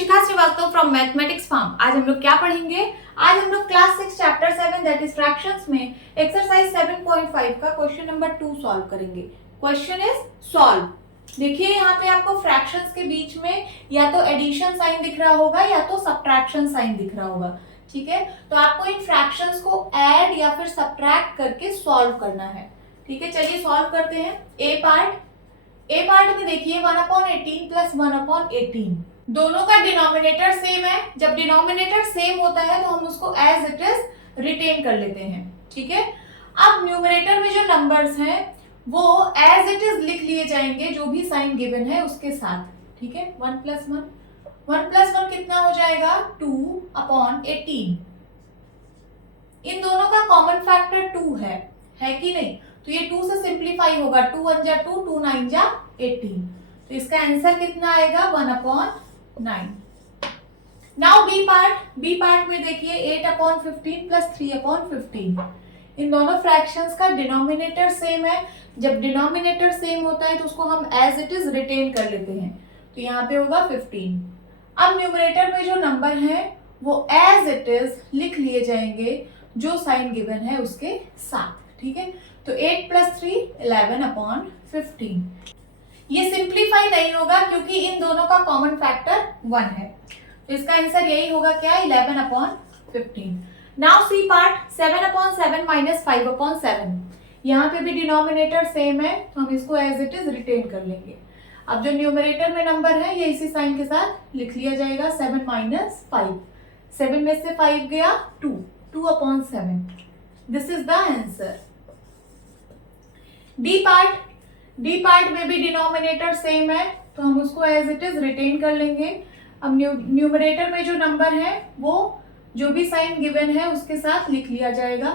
Shikha Srivastava from mathematics farm. आज हम लोग क्या पढ़ेंगे? आज हम लोग class 6 chapter 7 that is fractions में एक्सरसाइज 7.5 का क्वेश्चन नंबर 2 सॉल्व करेंगे। Question is solve. देखिए यहाँ पे आपको फ्रैक्शंस के बीच में या तो एडिशन साइन दिख रहा होगा या तो सब्ट्रैक्शन साइन दिख रहा होगा। ठीक है, तो आपको इन फ्रैक्शंस को ऐड या फिर सब्ट्रैक्ट करके सॉल्व करना है। ठीक है, चलिए सॉल्व करते हैं। ए पार्ट में देखिए 1/18 प्लस 1/18 दोनों का डिनोमिनेटर सेम है। जब डिनोमिनेटर सेम होता है तो हम उसको एज इट इज रिटेन कर लेते हैं। ठीक है, अब न्यूमरेटर में जो नंबर्स हैं वो एज इट इज लिख लिए जाएंगे जो भी साइन गिवन है उसके साथ। ठीक है, 1 प्लस 1 कितना हो जाएगा? 2/18। इन दोनों का कॉमन फैक्टर 2 है कि नहीं? तो ये 2 से सिंप्लीफाई होगा। 2 1 जा 2, 2 9 जा 18। तो इसका आंसर कितना आएगा? 1/9। नाउ बी पार्ट में देखिए 8/15 प्लस 3/15। इन दोनों फ्रैक्शंस का डिनोमिनेटर सेम है। जब डिनोमिनेटर सेम होता है तो उसको हम एज इट इज रिटेन कर लेते हैं। तो यहाँ पे होगा 15। अब न्यूमरेटर में जो नंबर है वो एज इट इज लिख लिए जाएंगे जो साइन गिवन है उसके साथ। ठीक है, तो 8 प्लस 3 11/15। ये सिंप्लीफाई नहीं होगा क्योंकि इन दोनों का कॉमन फैक्टर 1 है। तो इसका आंसर यही होगा क्या? 11/15। Now C part 7/7 minus 5/7। यहाँ पे भी डिनोमिनेटर सेम है तो हम इसको एज इट इज रिटेन कर लेंगे। अब जो न्यूमरेटर में नंबर है ये इसी साइन के साथ लिख लिया जाएगा। 7 माइनस 5, 7 में से 5 गया 2, 2/7। This is the answer. D part में भी डिनोमिनेटर सेम है तो हम उसको एज इट इज रिटेन कर लेंगे। अब न्यूमरेटर में जो नंबर है वो जो भी साइन गिवन है उसके साथ लिख लिया जाएगा।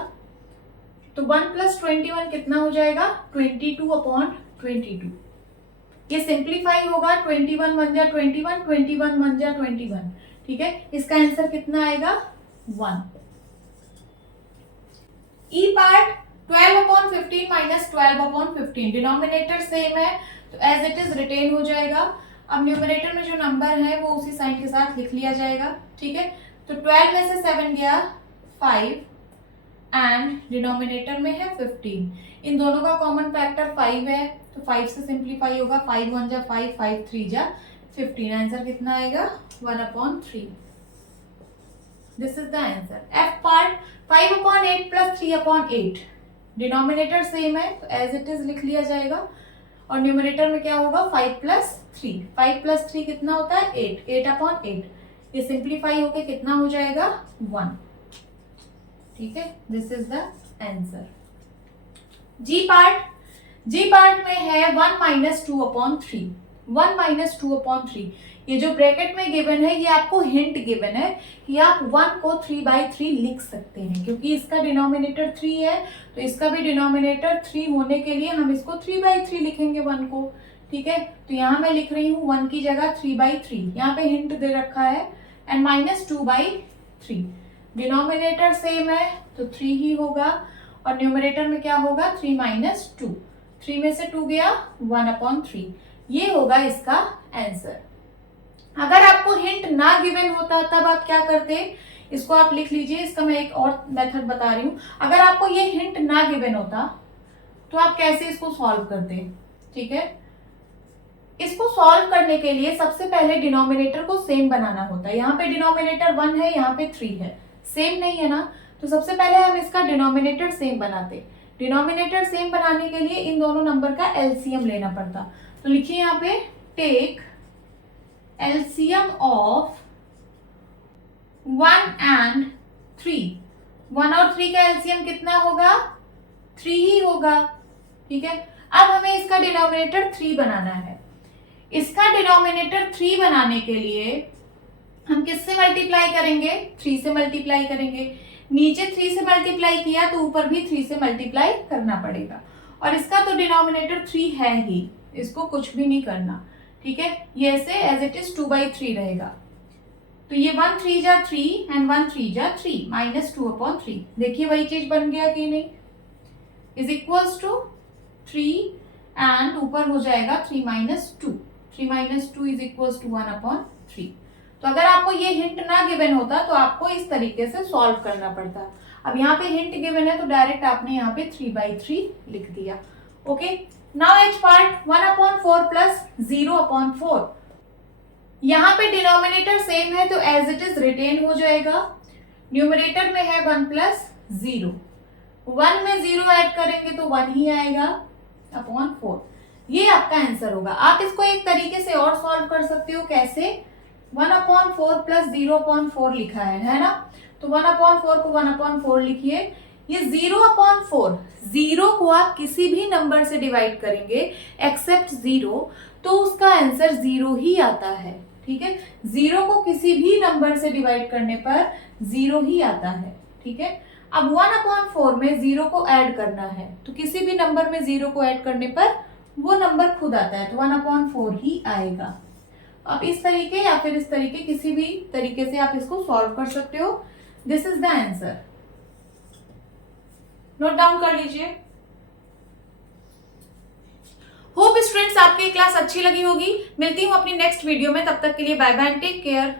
तो 1 प्लस 21 कितना हो जाएगा? 22/22। ये सिंप्लीफाई होगा। 21 1 जा 21, 21 1 जा 21। ठीक है, इसका आंसर कितना आएगा? 1। ई पार्ट 12/15 माइनस 12/15। डिनोमिनेटर सेम है तो एज इट इज रिटेन हो जाएगा। अब न्यूमरेटर में जो नंबर है वो उसी साइन के साथ लिख लिया जाएगा। ठीक है, तो 12 में से 7 गया 5 एंड डिनोमिनेटर में है 15। इन दोनों का कॉमन फैक्टर 5 है तो 5 से सिंप्लीफाई होगा। 5 1 जा 5, 5 3 जा 15। आंसर कितना आएगा? 1/3। This is the answer. F part 5/8 plus 3/8। Denominator same है तो एज इट इज लिख लिया जाएगा और न्यूमरेटर में क्या होगा? 5 प्लस 3। 5 प्लस 3 कितना होता है? 8, 8/8। ये सिंप्लीफाई होके कितना हो जाएगा? 1। ठीक है, this is the answer. G part में है 1 माइनस 2/3। 1 माइनस 2/3 ये जो ब्रैकेट में गिवन है ये आपको हिंट गिवन है कि आप 1 को 3/3 लिख सकते हैं क्योंकि इसका डिनोमिनेटर 3 है तो इसका भी डिनोमिनेटर 3 होने के लिए हम इसको 3/3 लिखेंगे 1 को। ठीक है, तो यहाँ मैं लिख रही हूँ 1 की जगह 3/3। यहाँ पे हिंट दे रखा है एंड माइनस 2/3। डिनोमिनेटर सेम है तो 3 ही होगा और न्यूमरेटर में क्या होगा? 3 माइनस 2। 3 में से 2 गया 1/3। ये होगा इसका आंसर। अगर आपको हिंट ना गिवन होता तब आप क्या करते? इसको आप लिख लीजिए। इसका मैं एक और मेथड बता रही हूँ। अगर आपको ये हिंट ना गिवन होता तो आप कैसे इसको सॉल्व करते? ठीक है, इसको सॉल्व करने के लिए सबसे पहले डिनोमिनेटर को सेम बनाना होता है। यहाँ पे डिनोमिनेटर 1 है, यहाँ पे 3 है, सेम नहीं है ना, तो सबसे पहले हम इसका डिनोमिनेटर सेम बनाते। डिनोमिनेटर सेम बनाने के लिए इन दोनों नंबर का एलसीएम लेना पड़ता। तो लिखिए यहाँ पे टेक एलसीएम ऑफ 1 एंड 3। 1 और 3 का एलसीएम कितना होगा? 3 ही होगा। ठीक है, अब हमें इसका डिनोमिनेटर 3 बनाना है। इसका डिनोमिनेटर 3 बनाने के लिए हम किससे मल्टीप्लाई करेंगे? 3 से मल्टीप्लाई करेंगे। नीचे 3 से मल्टीप्लाई किया तो ऊपर भी 3 से मल्टीप्लाई करना पड़ेगा और इसका तो डिनोमिनेटर 3 है ही, इसको कुछ भी नहीं करना। ठीक है, ये ऐसे एज इट इज 2/3 रहेगा। तो ये 1 3 जा 3 एंड 1 3 जा 3 माइनस 2/3। देखिए वही चीज बन गया कि नहीं? इज इक्वल्स टू 3 एंड ऊपर हो जाएगा 3 minus 2। 3 minus 2 is equals to 1/3। तो अगर आपको ये हिंट ना गिवन होता तो आपको इस तरीके से सॉल्व करना पड़ता। अब यहाँ पे हिंट गिवन है तो डायरेक्ट आपने यहाँ पे 3/3 लिख दिया। Okay, now H part 1/4 plus 0/4। यहाँ पे डिनोमिनेटर सेम है तो एज इट इज रिटेन हो जाएगा। न्यूमरेटर में है 1 प्लस 0, 1 में 0 ऐड करेंगे तो 1 ही आएगा अपॉन 4। ये आपका आंसर होगा। आप इसको एक तरीके से और सॉल्व कर सकते हो। कैसे? 1/4 प्लस 0/4 लिखा है ना, तो 1/4 को 1/4 लिखिए। ये 0/4, 0 को आप किसी भी नंबर से डिवाइड करेंगे एक्सेप्ट 0 तो उसका आंसर 0 ही आता है। ठीक है, 0 को किसी भी नंबर से डिवाइड करने पर 0 ही आता है। ठीक है, अब 1/4 में 0 को ऐड करना है तो किसी भी नंबर में 0 को ऐड करने पर वो नंबर खुद आता है तो 1/4 ही आएगा। आप इस तरीके या फिर इस तरीके, किसी भी तरीके से आप इसको सॉल्व कर सकते हो। This is the answer. Note down कर लीजिए। होप स्टूडेंट्स आपको ये क्लास अच्छी लगी होगी। मिलती हूँ अपनी नेक्स्ट वीडियो में, तब तक के लिए बाय बाय, टेक केयर।